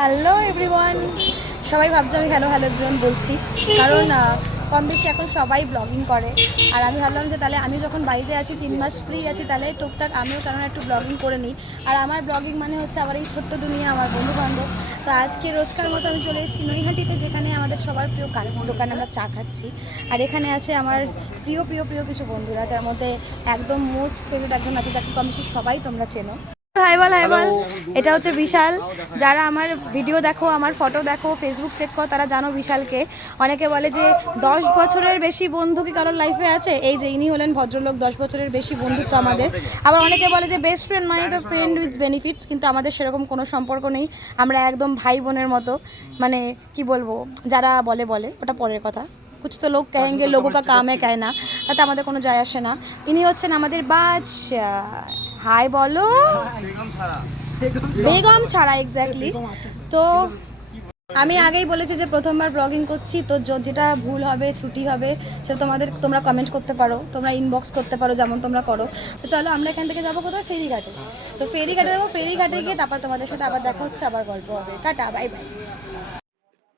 Hello everyone, সবাই ভাবছে আমি হ্যালো হ্যালো এভরিওয়ান বলছি, কারণ কম বেশি এখন সবাই ব্লগিং করে। আর আমি ভাবলাম যে তাহলে আমি যখন বাড়িতে আছি 3 মাস ফ্রি আছি, তাহলে টুকটাক আমিও কারণ একটু ব্লগিং করে নিই। আর আমার ব্লগিং মানে হচ্ছে আমার এই ছোট্ট দুনিয়া, আমার বন্ধু বান্ধব। তো আজকে রোজকার মতো আমি চলে এসেছি নৈহাটিতে, যেখানে আমাদের সবার প্রিয় দোকানে আমরা চা খাচ্ছি। আর এখানে আছে আমার প্রিয় প্রিয় প্রিয় কিছু বন্ধুরা, যার মধ্যে একদম মোস্ট ফেভারিট একজন আছে, যাকে কম বেশি সবাই তোমরা চেনো। হাই বল, হাই বল। এটা হচ্ছে বিশাল। যারা আমার ভিডিও দেখো, আমার ফটো দেখো, ফেসবুক চেক করো, তারা জানো বিশালকে। অনেকে বলে যে 10 বছরের বেশি বন্ধু কি কারোর লাইফে আছে? এই যে ইনি হলেন ভদ্রলোক, 10 বছরের বেশি বন্ধুত্ব আমাদের। আবার অনেকে বলে যে বেস্ট ফ্রেন্ড মানে তো ফ্রেন্ড উইথ বেনিফিটস, কিন্তু আমাদের সেরকম কোনো সম্পর্ক নেই। আমরা একদম ভাই বোনের মতো। মানে কি বলবো, যারা বলে বলে, ওটা পরের কথা। कुछ तो लोग कहेंगे लोगों का काम है कहना, তাতে আমাদের কোনো যায় আসে না। ইনি হচ্ছেন আমাদের বাদশাহ। হাই বলো। বেগম ছাড়া, এক্স্যাক্টলি। তো আমি আগেই বলেছি যে প্রথমবার ব্লগিং করছি, তো যেটা ভুল হবে, ত্রুটি হবে, সেটা তোমরা কমেন্ট করতে পারো, তোমরা ইনবক্স করতে পারো, যেমন তোমরা করো। তো চলো আমরা এখান থেকে যাবো কোথায়? ফেরিঘাটে। তো ফেরিঘাটে যাবো, ফেরিঘাটে গিয়ে তারপর তোমাদের সাথে আবার দেখা হচ্ছে, আবার গল্প হবে। Tata, bye bye.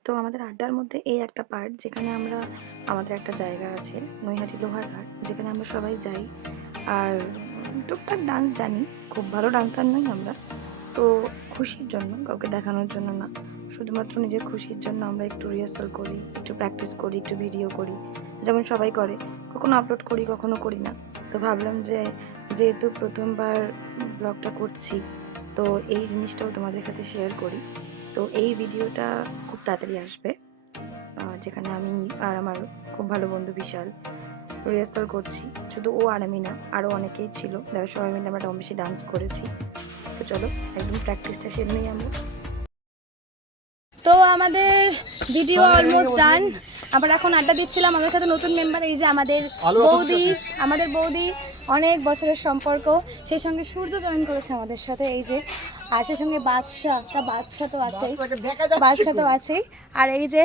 তো আমাদের আড্ডার মধ্যে এই একটা পার্ট, যেখানে আমাদের একটা জায়গা আছে নৈহাটি লোহারঘাট, যেখানে আমরা সবাই যাই। আর টুকটাক ডান্স জানি, খুব ভালো ডান্সার নই আমরা। তো খুশির জন্য, কাউকে দেখানোর জন্য না, শুধুমাত্র নিজের খুশির জন্য আমরা একটু রিহার্সাল করি, একটু প্র্যাকটিস করি, একটু ভিডিও করি, যেমন সবাই করে। কখনো আপলোড করি, কখনো করি না। তো ভাবলাম যে যেহেতু প্রথমবার ব্লগটা করছি, তো এই জিনিসটাও তোমাদের সাথে শেয়ার করি। তো এই ভিডিওটা খুব তাড়াতাড়ি আসবে, যেখানে আমি আর আমার খুব ভালো বন্ধু বিশাল রিহার্সাল করছি। শুধু ও আর আমি না, আরও অনেকেই ছিল, যারা সবাই মিলে আমরা বেশি ডান্স করেছি। তো চলো একদম প্র্যাকটিসটা সেরে নিই আমরা। তো আমাদের ভিডিও অলমোস্ট ডান। আমরা এখন আড্ডা দিচ্ছিলাম, আমাদের সাথে নতুন মেম্বার, এই যে আমাদের বৌদি, অনেক বছরের সম্পর্ক। সেই সঙ্গে সূর্য জয়েন করেছে আমাদের সাথে, এই যে। আর সেই সঙ্গে বাদশাহ তো আছেই। আর এই যে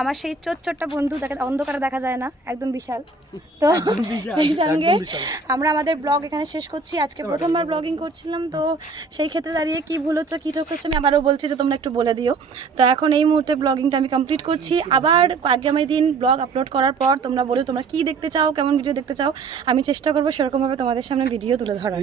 আমার সেই ছোট্ট বন্ধু, তাকে অন্ধকারে দেখা যায় না, একদম বিশাল। তো সেই সঙ্গে আমরা আমাদের ব্লগ এখানে শেষ করছি। আজকে প্রথমবার ব্লগিং করছিলাম, তো সেই ক্ষেত্রে দাঁড়িয়ে কি ভুল হচ্ছে, কী ঠিক হচ্ছে, আমি আবারও বলছি যে তোমরা একটু বলে দিও। তো এখন এই মুহূর্তে ব্লগিংটা আমি কমপ্লিট করছি। আবার আগামী দিন ব্লগ আপলোড করার পর তোমরা বলো তোমরা কী দেখতে চাও, কেমন ভিডিও দেখতে চাও। আমি চেষ্টা করবো সেরকমভাবে তোমাদের সামনে ভিডিও তুলে ধরার।